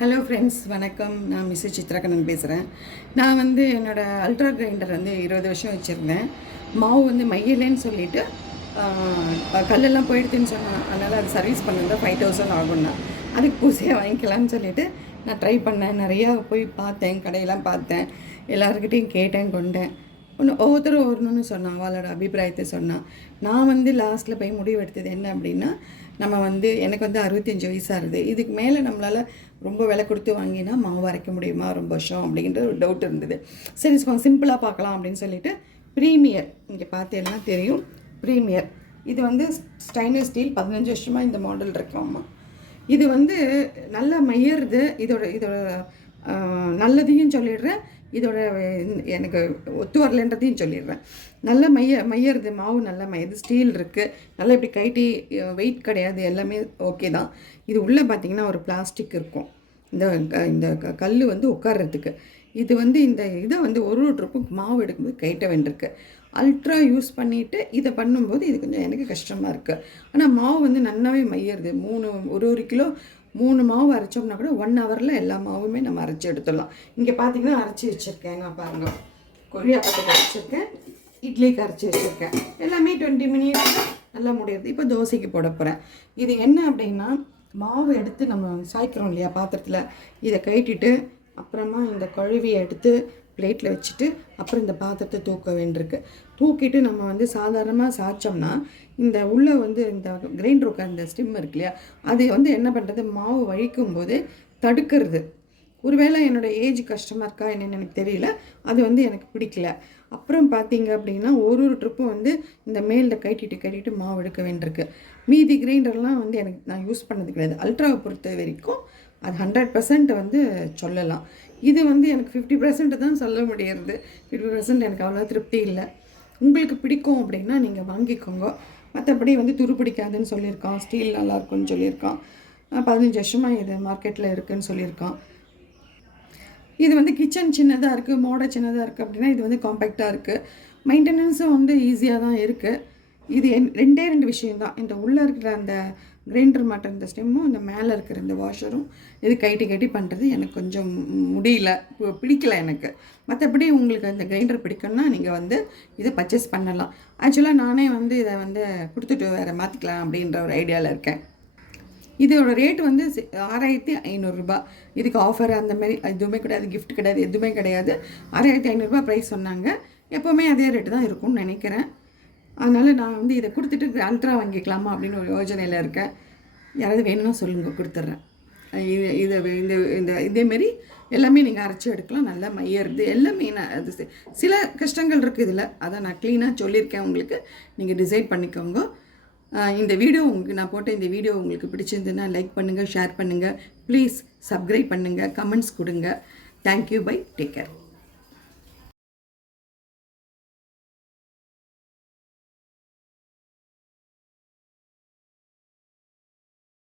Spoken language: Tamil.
ஹலோ ஃப்ரெண்ட்ஸ், வணக்கம். நான் மிஸ்ஸஸ் சித்ராகண்ணன் பேசுகிறேன். நான் என்னோடய அல்ட்ரா கிரைண்டர் 20 வருஷம் வச்சுருந்தேன். மாவு மையலேன்னு சொல்லிவிட்டு கல்லெல்லாம் போயிடுதுன்னு சொன்னேன். அதனால் அது சர்வீஸ் பண்ணுறது 5000 ஆகும்னா அதுக்கு புதுசாக வாங்கிக்கலான்னு சொல்லிவிட்டு நான் ட்ரை பண்ணேன். நிறையா போய் பார்த்தேன், கடையெல்லாம் பார்த்தேன், எல்லாருக்கிட்டையும் கேட்டேன், கொண்டேன். ஒவ்வொருத்தரும் ஒவ்வொன்று சொன்னான், அவளோட அபிப்பிராயத்தை சொன்னான். நான் லாஸ்ட்டில் போய் முடிவு எடுத்தது என்ன அப்படின்னா, நம்ம எனக்கு 65 வயசாகுது, இதுக்கு மேலே நம்மளால் ரொம்ப விலை கொடுத்து வாங்கினா மாவு அரைக்க முடியுமா ரொம்ப வருஷம் அப்படின்ற ஒரு டவுட் இருந்தது. சரி, சிம்பிளாக பார்க்கலாம் அப்படின்னு சொல்லிட்டு ப்ரீமியர், இங்கே பார்த்தீங்கன்னா தெரியும், ப்ரீமியர் இது ஸ்டைன்லெஸ் ஸ்டீல் 15 வருஷமாக இந்த மாடல் இருக்காமா. இது நல்லா மையறது. இதோட நல்லதையும் சொல்லிடுறேன், இதோட எனக்கு ஒத்து வரலன்றதையும் சொல்லிடுறேன். நல்ல மையறது, மாவு நல்லா மையது, ஸ்டீல் இருக்குது, நல்லா இப்படி கைட்டி, வெயிட் கிடையாது, எல்லாமே ஓகே தான். இது உள்ளே பார்த்திங்கன்னா ஒரு பிளாஸ்டிக் இருக்கும், இந்த கல் உட்கார்றதுக்கு. இது இந்த இதை ஒரு ட்ரிப்புக்கு மாவு எடுக்கும்போது கைட்ட வேண்டியிருக்கு. அல்ட்ரா யூஸ் பண்ணிவிட்டு இதை பண்ணும்போது இது கொஞ்சம் எனக்கு கஷ்டமாக இருக்குது. ஆனால் மாவு நல்லாவே மையறது. ஒரு கிலோ 3 மாவு அரைச்சோம்னா கூட 1 ஹவரில் எல்லா மாவுமே நம்ம அரைச்சி எடுத்துடலாம். இங்கே பார்த்தீங்கன்னா அரைச்சி வச்சுருக்கேன், நான் பாருங்கள், கொரியாப்பட்டுக்கு அரைச்சிருக்கேன், இட்லிக்கு அரைச்சி வச்சுருக்கேன், எல்லாமே 20 மினிட்ஸில் நல்லா முடியுது. இப்போ தோசைக்கு போட போகிறேன். இது என்ன அப்படின்னா, மாவு எடுத்து நம்ம சாய்க்கிறோம் இல்லையா பாத்திரத்தில், இதை கட்டிட்டு அப்புறமா இந்த கழுவியை எடுத்து பிளேட்டில் வச்சுட்டு அப்புறம் இந்த பாத்திரத்தை தூக்க வேண்டியிருக்கு. தூக்கிட்டு நம்ம சாதாரணமாக சாய்ச்சோம்னா இந்த உள்ளே இந்த கிரைண்டருக்கு அந்த ஸ்டிம் இருக்கு இல்லையா, அது என்ன பண்ணுறது, மாவு வழிக்கும் போது தடுக்கிறது. ஒருவேளை என்னோடய ஏஜ் கஷ்டமாக இருக்கா என்னென்னு எனக்கு தெரியல, அது எனக்கு பிடிக்கல. அப்புறம் பார்த்தீங்க அப்படின்னா ஒரு ட்ரிப்பும் இந்த மேலில் கட்டிட்டு மாவு எடுக்க வேண்டியிருக்கு. மீதி கிரைண்டர்லாம் நான் யூஸ் பண்ணது கிடையாது. அல்ட்ராவை பொறுத்த வரைக்கும் அது 100% சொல்லலாம். இது எனக்கு 50% தான் சொல்ல முடியாது. 50% எனக்கு அவ்வளோ திருப்தி இல்லை. உங்களுக்கு பிடிக்கும் அப்படின்னா நீங்கள் வாங்கிக்கோங்க. மற்றபடி துரு பிடிக்காதுன்னு சொல்லியிருக்கான், ஸ்டீல் நல்லாயிருக்குன்னு சொல்லியிருக்கான், 15 வருஷமாக இது மார்க்கெட்டில் இருக்குதுன்னு சொல்லியிருக்கான். இது கிச்சன் சின்னதாக இருக்குது, மோடை சின்னதாக இருக்குது அப்படின்னா இது காம்பேக்டாக இருக்குது. மெயின்டெனன்ஸும் ஈஸியாக தான் இருக்குது. இது ரெண்டே விஷயந்தான், இந்த உள்ளே இருக்கிற அந்த கிரைண்டர் மாட்டர் இந்த ஸ்டெம்மும் இந்த மேலே இருக்கிற இந்த வாஷரும் இது கைட்டி பண்ணுறது எனக்கு கொஞ்சம் முடியல, பிடிக்கல எனக்கு. மற்றபடி உங்களுக்கு அந்த கிரைண்டர் பிடிக்கும்னா நீங்கள் இதை பர்ச்சேஸ் பண்ணலாம். ஆக்சுவலாக நானே இதை கொடுத்துட்டு வேறு மாற்றிக்கலாம் அப்படின்ற ஒரு ஐடியாவில் இருக்கேன். இதோட ரேட் 6500 ரூபாய். இதுக்கு ஆஃபர் அந்த மாதிரி எதுவுமே கிடையாது, கிஃப்ட் கிடையாது, எதுவுமே கிடையாது. 6500 ரூபாய் ப்ரைஸ் சொன்னாங்க. எப்போவுமே அதே ரேட்டு தான் இருக்கும்னு நினைக்கிறேன். அதனால் நான் இதை கொடுத்துட்டு அல்ட்ரா வாங்கிக்கலாமா அப்படின்னு ஒரு யோஜனையில் இருக்கேன். யாராவது வேணும்னா சொல்லுங்கள், கொடுத்துட்றேன். இதேமாரி எல்லாமே நீங்கள் அரைச்சி எடுக்கலாம், நல்லா மையறது எல்லாமே. அது சில கஷ்டங்கள் இருக்குது இதில், அதை நான் க்ளீனாக சொல்லியிருக்கேன். உங்களுக்கு நீங்கள் டிசைட் பண்ணிக்கோங்க. இந்த வீடியோ நான் போட்ட இந்த வீடியோ உங்களுக்கு பிடிச்சிருந்துன்னா லைக் பண்ணுங்கள், ஷேர் பண்ணுங்கள், ப்ளீஸ் சப்ஸ்கிரைப் பண்ணுங்கள், கமெண்ட்ஸ் கொடுங்க. Thank you, bye, take care.